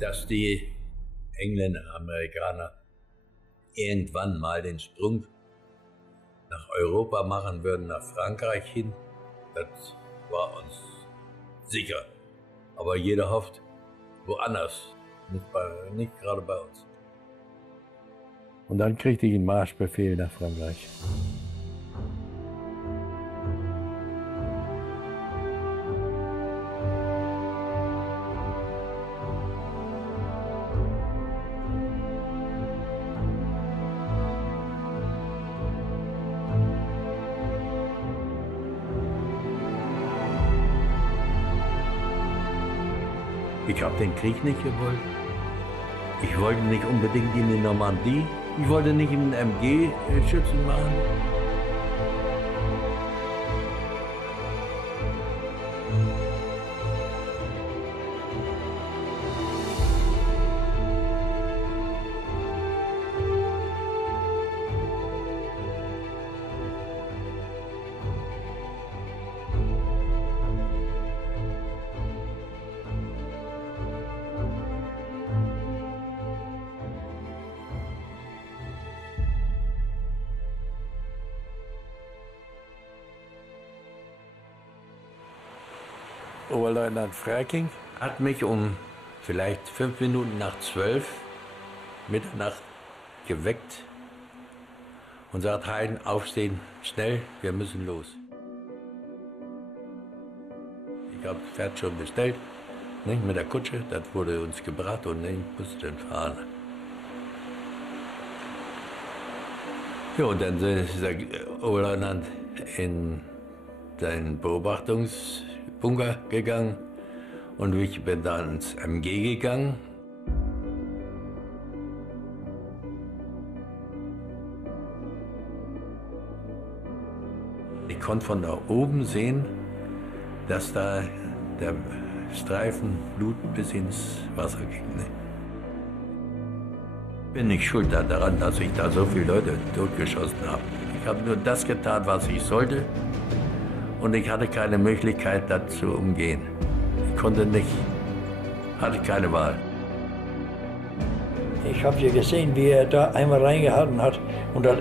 dass die Engländer, Amerikaner irgendwann mal den Sprung nach Europa machen würden, nach Frankreich hin, das war uns sicher. Aber jeder hofft woanders, nicht gerade bei uns. Und dann kriegte ich einen Marschbefehl nach Frankreich. Ich habe den Krieg nicht gewollt. Ich wollte nicht unbedingt in die Normandie. Ich wollte nicht einen MG-Schützen machen. Oberleutnant Frerking Hat mich um vielleicht 5 Minuten nach 12 Mitternacht geweckt und sagt, Hein, aufstehen, schnell, wir müssen los. Ich habe das Pferd schon bestellt, nicht, mit der Kutsche, das wurde uns gebracht und ich musste dann fahren. Ja, und dann ist der Oberleutnant in seinen Beobachtungsbunker gegangen und ich bin dann ins MG gegangen. Ich konnte von da oben sehen, dass da der Streifen Blut bis ins Wasser ging. Ne? Bin nicht schuld daran, dass ich da so viele Leute totgeschossen habe. Ich habe nur das getan, was ich sollte. Und ich hatte keine Möglichkeit, das zu umgehen. Ich konnte nicht, hatte keine Wahl. Ich habe ja gesehen, wie er da einmal reingehalten hat. Und das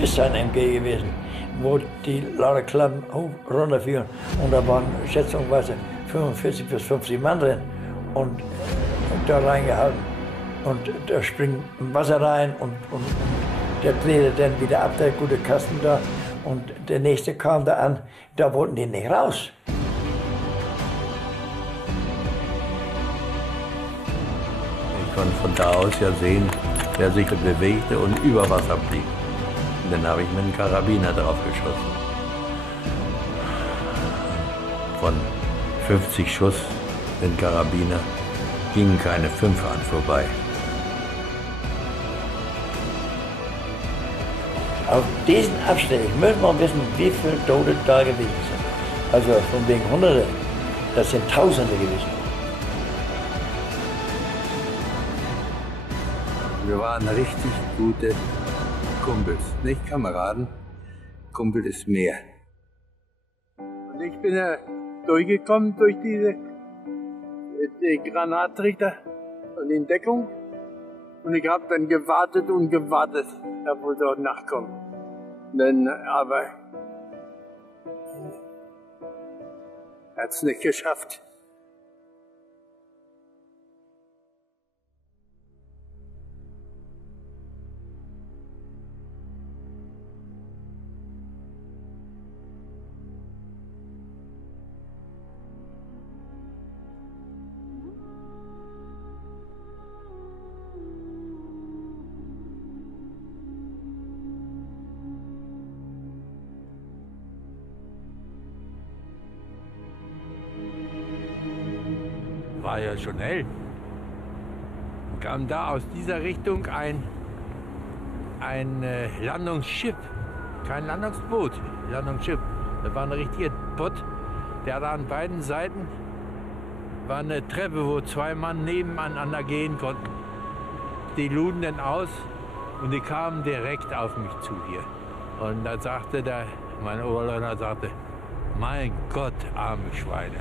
ist sein MG gewesen, wo die lauter Klappen runterführen. Und da waren schätzungsweise 45 bis 50 Mann drin. Und da reingehalten. Und da springt Wasser rein und der dreht dann wieder ab, der gute Kasten da. Und der nächste kam da an, da wollten die nicht raus. Ich konnte von da aus ja sehen, wer sich bewegte und über Wasser blieb. Und dann habe ich mit dem Karabiner drauf geschossen. Von 50 Schuss mit dem Karabiner gingen keine 5 an vorbei. Auf diesen Abschnitt, ich möchte mal wissen, wie viele Tote da gewesen sind. Also von wegen Hunderte, das sind Tausende gewesen. Wir waren richtig gute Kumpels, nicht Kameraden. Kumpel ist mehr. Und ich bin ja durchgekommen durch die Granattrichter und in Deckung. Und ich habe dann gewartet und gewartet, da wohl dort nachkommen. Dann aber hat's nicht geschafft. War ja schon hell. Kam da aus dieser Richtung ein Landungsschiff, kein Landungsboot, Landungsschiff. Das war ein richtiger Pott. Der hatte an beiden Seiten war eine Treppe, wo 2 Mann nebeneinander gehen konnten. Die luden dann aus und die kamen direkt auf mich zu hier. Und da sagte mein Oberleutnant sagte, mein Gott, arme Schweine.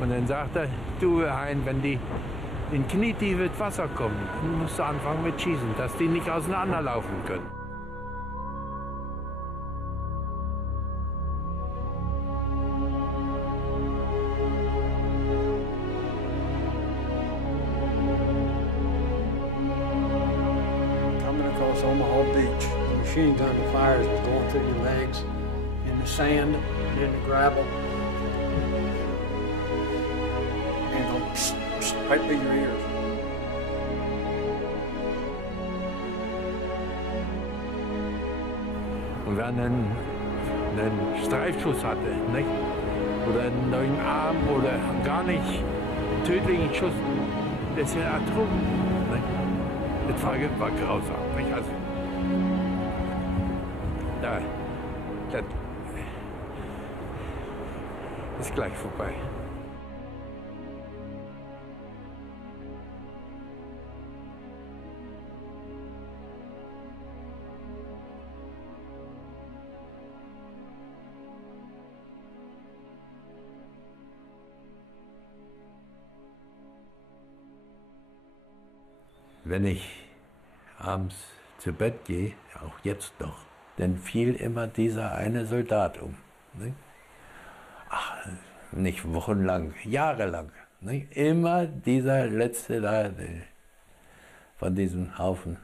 Und dann sagt er, du Hein, wenn die in knietiefe Wasser kommen, dann musst du anfangen mit Schießen, dass die nicht auseinanderlaufen können. Coming across Omaha Beach, the machine gun fires was going through your legs, in the sand, in the gravel, and go right through your ears. Und wenn einen Streifschuss hatte, nicht? Oder einen neuen Arm oder gar nicht einen tödlichen Schuss, der ist ja ertrunken. Nicht? Das war grausam. Nicht? Also, das ist gleich vorbei. Wenn ich abends zu Bett gehe, auch jetzt noch, dann fiel immer dieser eine Soldat um. Nicht? Ach, nicht wochenlang, jahrelang. Nicht? Immer dieser letzte da von diesem Haufen.